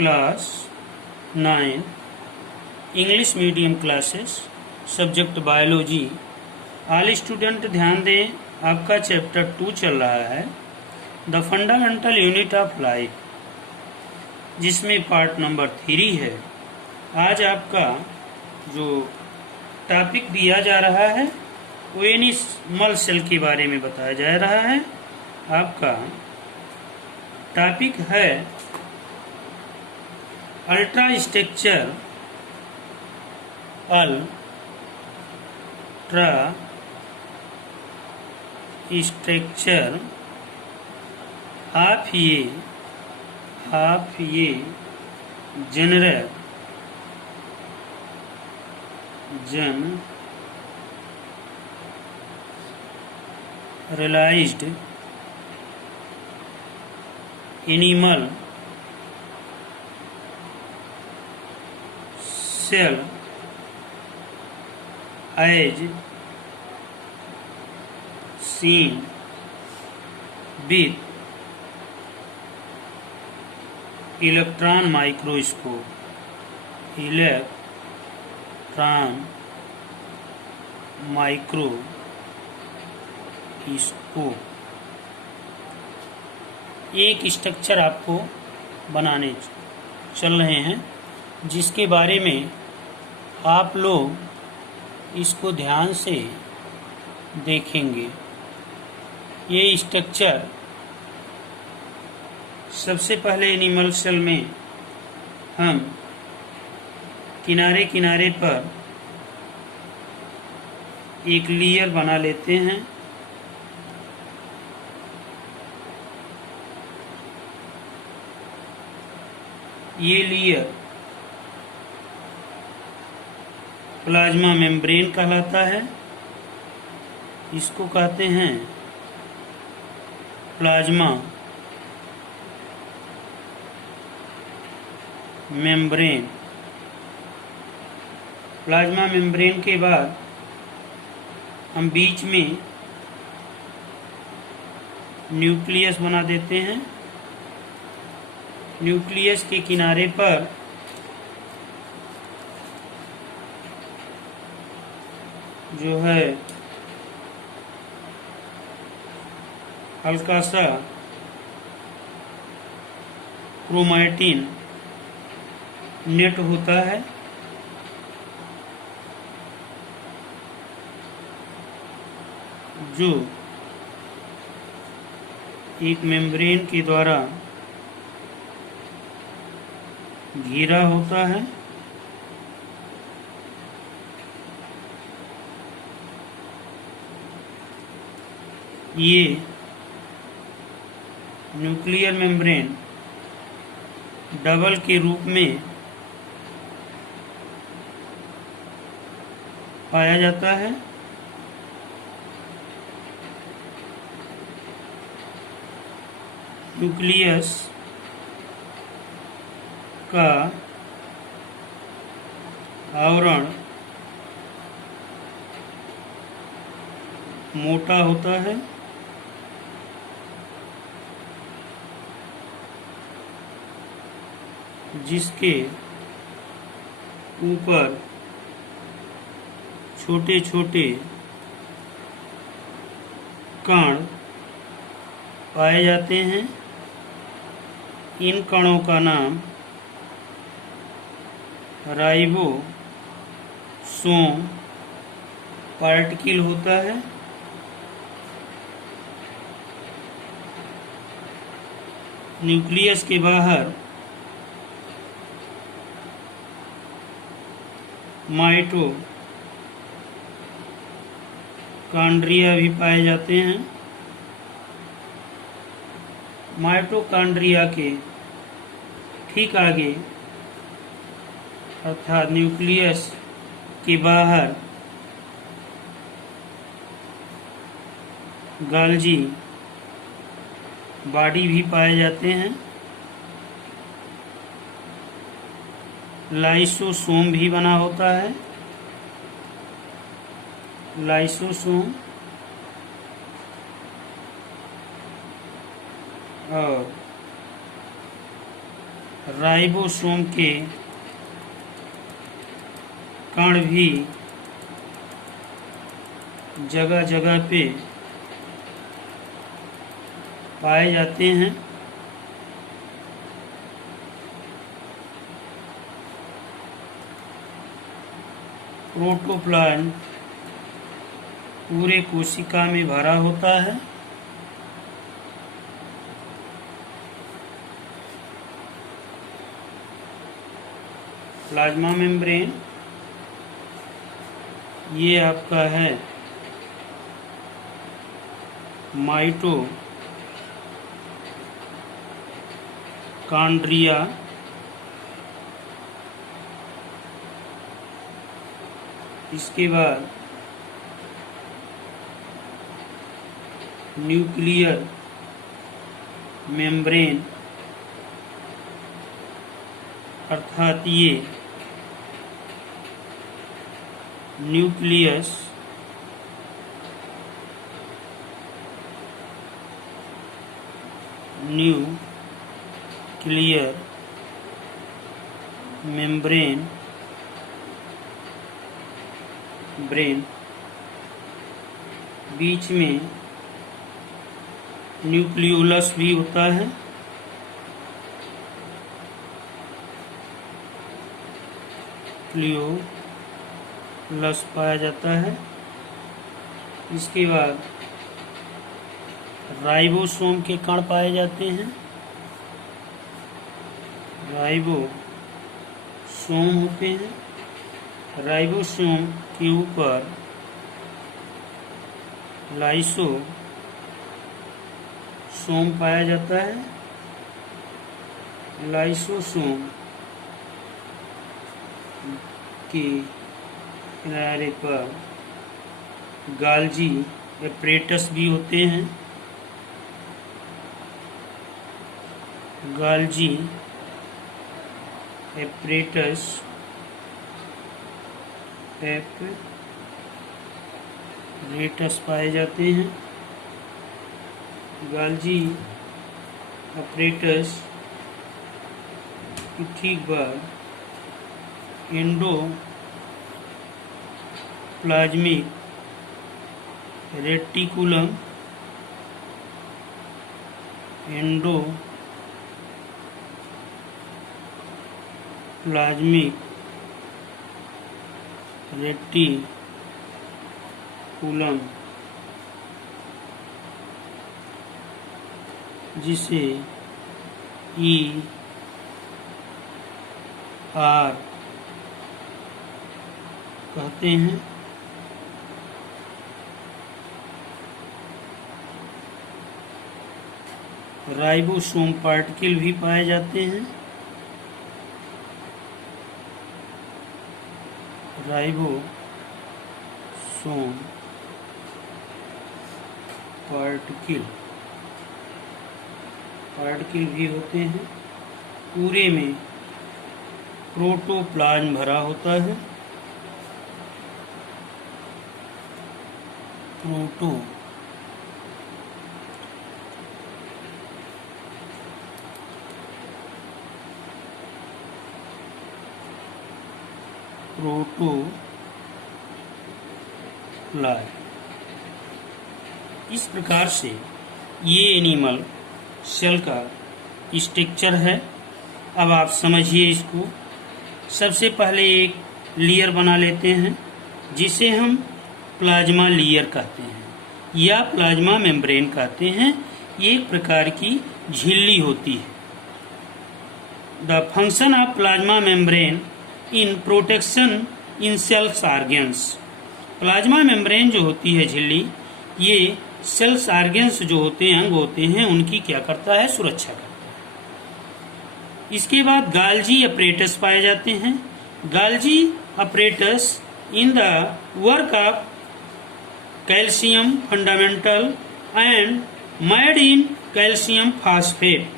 Class 9 English medium classes subject biology. All student ध्यान दें, आपका चैप्टर 2 चल रहा है the fundamental unit of life, जिसमें पार्ट नंबर 3 है। आज आपका जो टॉपिक दिया जा रहा है वो एनिमल सेल के बारे में बताया जा रहा है। आपका टॉपिक है अल्ट्रा स्ट्रक्चर ऑफ ये generalized animal cell as seen with electron microscope। एक स्ट्रक्चर आपको बनाने चल रहे हैं, जिसके बारे में आप लोग इसको ध्यान से देखेंगे। ये स्ट्रक्चर सबसे पहले एनिमल सेल में हम किनारे किनारे पर एक लेयर बना लेते हैं। ये लेयर प्लाज्मा मेम्ब्रेन कहलाता है। इसको कहते हैं प्लाज्मा मेम्ब्रेन। प्लाज्मा मेम्ब्रेन के बाद हम बीच में न्यूक्लियस बना देते हैं। न्यूक्लियस के किनारे पर जो है हल्का सा क्रोमैटिन नेट होता है। जो एक मेम्ब्रेन के द्वारा घिरा होता है। ये न्यूक्लियर मेम्ब्रेन डबल के रूप में पाया जाता है। न्यूक्लियस का आवरण मोटा होता है। जिसके ऊपर छोटे छोटे कण पाए जाते हैं। इन कणों का नाम राइबोसोम पार्टिकल होता है। न्यूक्लियस के बाहर माइटोकॉन्ड्रिया भी पाए जाते हैं। माइटोकॉन्ड्रिया के ठीक आगे अर्थात न्यूक्लियस के बाहर गाल्जी बॉडी भी पाए जाते हैं। लाइसोसोम भी बना होता है। लाइसोसोम और राइबोसोम के कण भी जगह जगह पे पाए जाते हैं। प्रोटोप्लाज्म पूरे कोशिका में भरा होता है। प्लाज्मा मेम्ब्रेन ये आपका है माइटोकॉन्ड्रिया। इसके बाद न्यूक्लियर मेम्ब्रेन अर्थात ये न्यूक्लियस न्यूक्लियर मेम्ब्रेन ब्रेन, बीच में न्यूक्लियोलस भी होता है। न्यूक्लियोलस पाया जाता है। इसके बाद राइबोसोम के कण पाए जाते हैं। राइबोसोम होते हैं। राइबोसोम के ऊपर लाइसोसोम पाया जाता है। लाइसोसोम के किनारे पर गाल्जी एपरेटस भी होते हैं। गाल्जी एपरेटस पाए जाते हैं। गाल्जी एपरेटस की ठीक बाद एंडोप्लाज्मिक रेटिकुलम एंडोप्लाज्मिक रेटिकुलम जिसे ER कहते हैं। राइबोसोम पार्टिकल भी पाए जाते हैं। राइबोसोम पार्टिकल भी होते हैं। पूरे में प्रोटोप्लाज्म भरा होता है। प्रोटोप्लाज्म इस प्रकार से ये एनिमल सेल का स्ट्रक्चर है। अब आप समझिए इसको। सबसे पहले एक लेयर बना लेते हैं जिसे हम प्लाज्मा लेयर कहते हैं या प्लाज्मा मेम्ब्रेन कहते हैं। ये एक प्रकार की झिल्ली होती है। The function of plasma membrane in protection in cells organs. Plasma membrane जो होती है झिल्ली, ये सेल्स ऑर्गन्स जो होते हैं, अंग होते हैं, उनकी क्या करता है? सुरक्षा करता है। इसके बाद गाल्जी अपरेटस पाए जाते हैं। गाल्जी apparatus in the work of calcium fundamental and made in calcium phosphate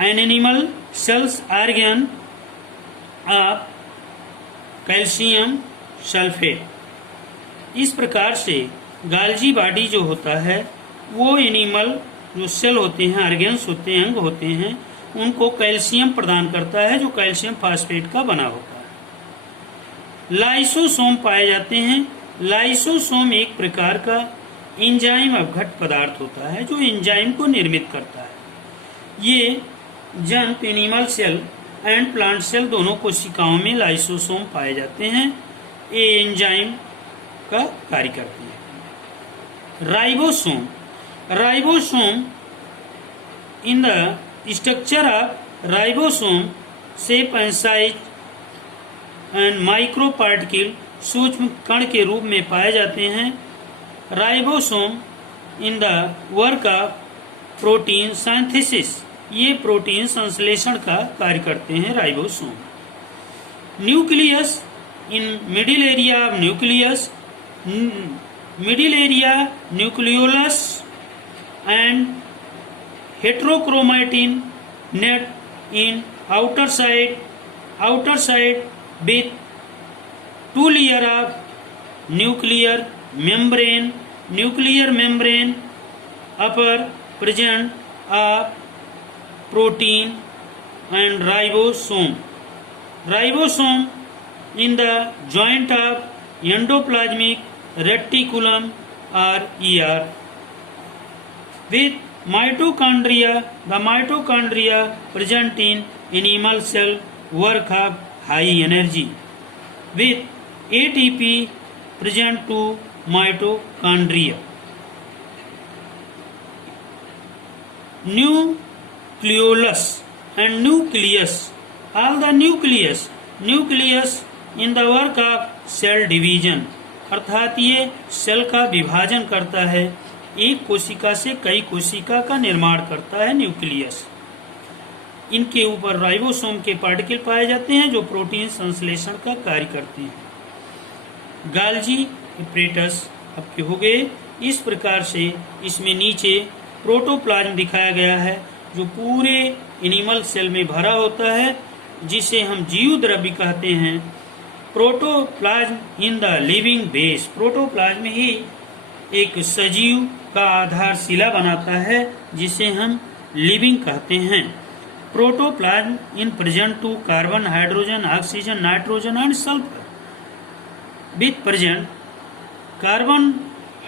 an animal cells organ of calcium sulphate. इस प्रकार से गाल्जी बॉडी जो होता है वो एनिमल जो सेल होते हैं, ऑर्गन्स होते हैं, अंग होते हैं, उनको कैल्शियम प्रदान करता है, जो कैल्शियम फास्फेट का बना होता है। लाइसोसोम पाए जाते हैं। लाइसोसोम एक प्रकार का एंजाइम अपघट्ट पदार्थ होता है जो एंजाइम को निर्मित करता है। ये जंतु animal cell and plant cell दोनों कोशिकाओं में लाइसोसोम पाए जाते हैं। ये एंजाइम का कार्य करते हैं। Ribosome, ribosome in the structure of ribosome shape and size and micro particle सूक्ष्म कण के रूप में पाए जाते हैं। Ribosome in the work of protein synthesis, ये प्रोटीन संश्लेषण का कार्य करते हैं ribosome. Nucleus in middle area of nucleus, middle area nucleolus and heterochromatin net in outer side with two layer of nuclear membrane upper present of protein and ribosome in the joint of endoplasmic reticulum or ER with mitochondria. The mitochondria present in animal cell work of high energy with ATP present to mitochondria. Nucleolus and nucleus, all the nucleus in the work of cell division, अर्थात ये cell का विभाजन करता है, एक कोशिका से कई कोशिका का निर्माण करता है न्यूक्लियस। इनके ऊपर राइबोसोम के पार्टिकल पाए जाते हैं जो प्रोटीन संश्लेषण का कार्य करते हैं। गाल्जी एपरेटस आपके हो गए। इस प्रकार से इसमें नीचे प्रोटोप्लाज्म दिखाया गया है जो पूरे एनिमल सेल में भरा होता है, जिसे हम जीव द्रव्य कहते हैं। Protoplasm in the living base, protoplasm ही एक सजीव का आधारशिला बनाता है जिसे हम लिविंग कहते हैं। Protoplasm in present to carbon, hydrogen, oxygen, nitrogen and sulphur with present carbon,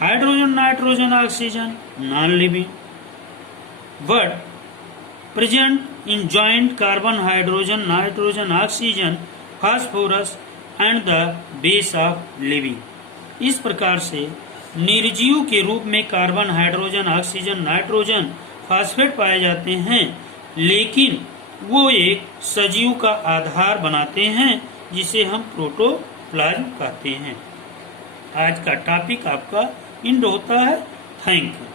hydrogen, nitrogen, oxygen, non living but present in joint carbon, hydrogen, nitrogen, oxygen, phosphorus and the base of living। इस प्रकार से निर्जीव के रूप में carbon, hydrogen, oxygen, nitrogen, phosphate पाए जाते हैं, लेकिन वो एक सजीव का आधार बनाते हैं जिसे हम प्रोटोप्लाज्म कहते हैं। आज का टॉपिक आपका इंड होता है। Thank you.